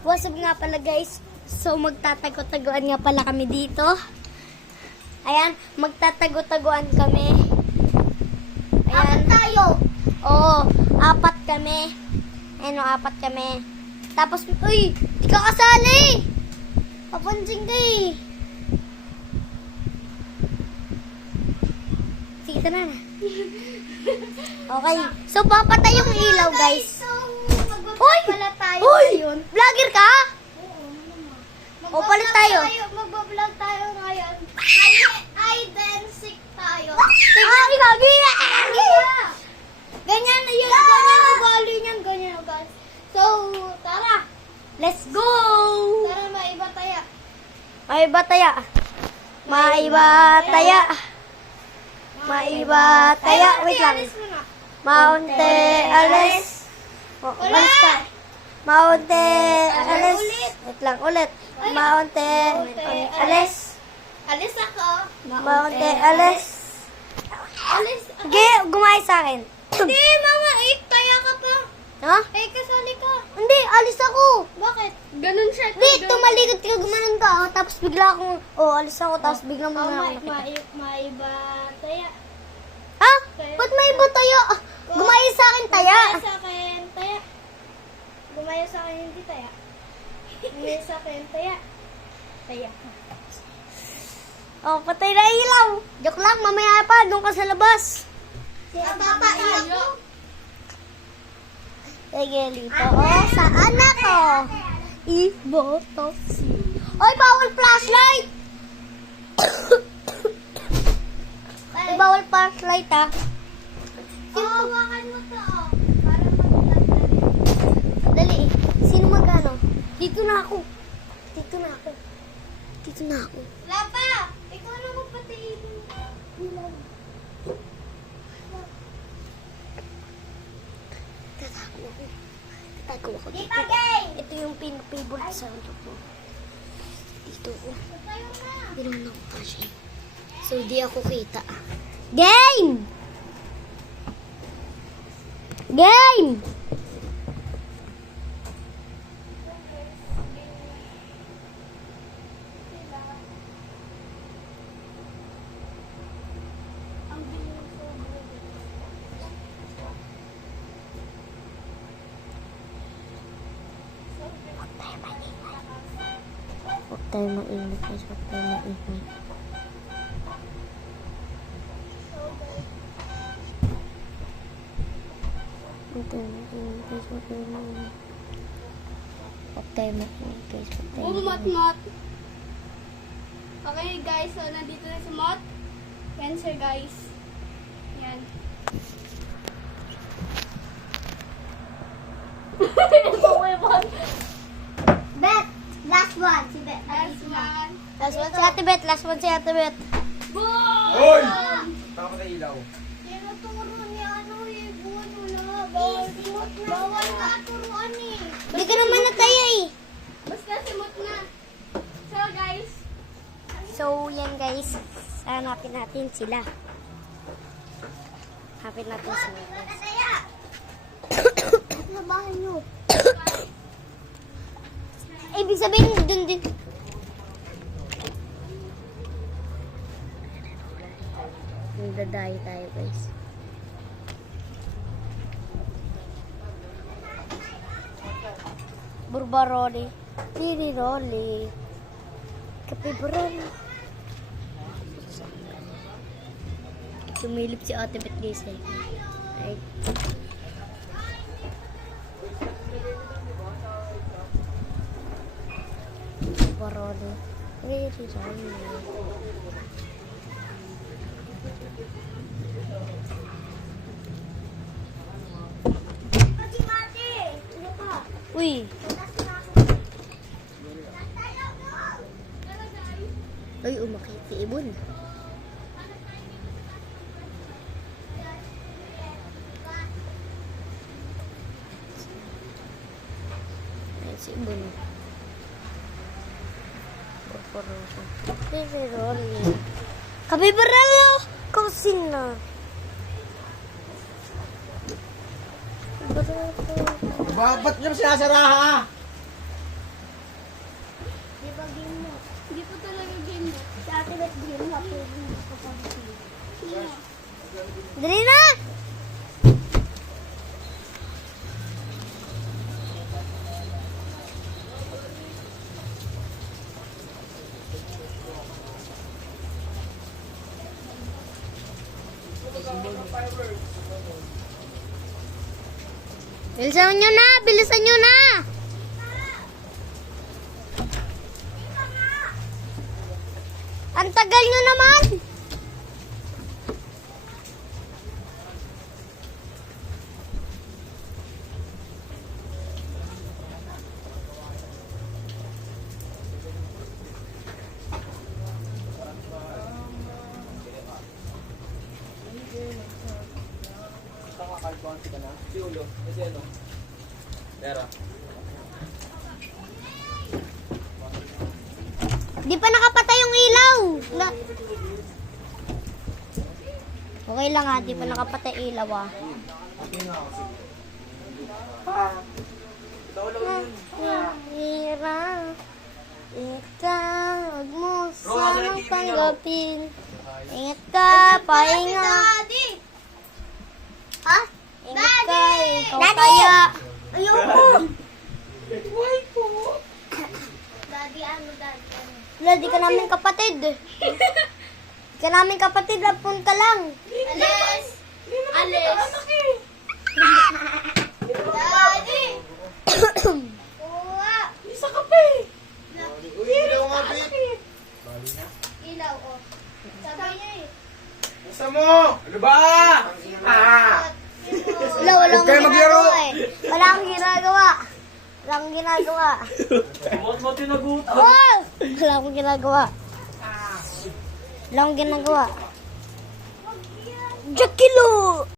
What's up nga pala guys? So magtatago-taguan nga pala kami dito. Ayan, magtatago-taguan kami. Ayan. Apat tayo? Oo, apat kami. Ayan o, apat kami. Tapos, uy, di ka kasali! Papansin ka eh. Sige, tara na. Okay, so papatay yung ilaw guys. Uy! Uy! Vlogger ka? O, palit tayo. Magbablog tayo ngayon. Identic tayo. Ay, gagi! Ganyan na yun. Ganyan ugali niyan. Ganyan ugali. So, tara. Let's go! Tara, maiba tayo. Maiba taya. Maiba taya. Maiba taya. Wait lang. Alis mo na. Maunte alis. Oh, alis ka. Maunte alis. Wait lang, ulit. Maunte alis. Alis ako. Maunte alis. Alis. Sige, gumaya sa akin. Hindi, mama. Kaya ka pa. Ha? Kasali ka. Hindi, alis ako. Bakit? Ganun siya. Hindi, tumalikod ka, gumanon ka. Tapos bigla akong, alis ako. Tapos biglang Oh, muna ako nakita. maiba tayo. Ha? Ba't may iba taya? Gumaya sa akin taya. Gumaya sa akin, taya. Gumaya sa akin, hindi taya. Gumaya sa akin, taya. Taya. Oh, patay na ilaw. Joke lang, mamaya pa. Doon ka sa labas. Papaiyak mo. Sige, dito. Oh, saan ako? Iboto si... Oy, bawal flashlight! Ay, bawal flashlight, ha? Hawakan mo to, oh. Para magtagdali. Dali, sino magano? Dito na ako. Dito na ako. Dito na ako. Lapa! Ikaw na magpatiin. Tatago ako. Tatago ako dito. Kita game! Ito yung pin-favorite sound ko. Dito ako. Tayo na. Hindi naman ako kasi. So, di ako kita. Game! Game! Ang bilis ko. Huwag tayo maingay guys. Huwag tayo maingay. Huwag tayo maingay guys. Huwag tayo maingay. Huwag tayo maingay guys. Huwag tayo maingay. Mot. Okay guys, so nandito na si Mot. Yan siya guys. Yan. Bet! Last one. Si Bet. Last one. Last one si Ate Bet. Last one si Ate Bet. Boom! Hoy! Tama na ilaw. Tinuturo ni ano eh, buwan wala. Bawal nga turuan eh. Hindi ka naman nataya eh. Basta si Mot na. So guys, So, yan guys. Hanapin natin sila. Hanapin natin sila guys. labahan nyo. Ibig sabihin, dun din. Nagdadayo tayo guys. Burbaroli. Tiriroli. Kapibaroli. Sumilip si Ate Bet guys eh. Ay. Burbaroli. Tiriroli. Uy. Ay, umakit si Ibon. Ay, si Ibon. Porporoso. Tiriroli. Kapibarelo! Kusina. Ba't niyo sinasara ha? Si Ate Beth din, hapon din ako pag-ibig. Dali na! Bilisan nyo na! Bilisan nyo na! Ang tagal nyo naman! Si Ulo. Kasi ano? Tera. Di pa nakapatay yung ilaw. Okay lang ha, di pa nakapatay ilaw ah. Okay nga ako. Sige. Ito ulo yun. Hira, itawag mo Bro, nasa sa na TV niyo, tanggapin. Ingat ka, pahinga. Daddy! Ha? Ingat ka, Daddy! ikaw Daddy! kaya. Ayoko! Daddy, ano, Daddy? Ano? Wala, di ka namin kapatid. Di ka namin kapatid, lapon ka lang. Alis! Alis! Daddy! Kuha! Isa ka pa eh. Uy, ilaw nga, babe. Ilaw, oh. Sabi niya eh. Basta mo! Ano ba? Wala, walang Huwag kayo maglaro. ginagawa eh. Wala akong ginagawa. Wala akong ginagawa. Bakit mo tinagutan? Oh! Wala akong ginagawa. Wala akong ginagawa. Jackie Lou!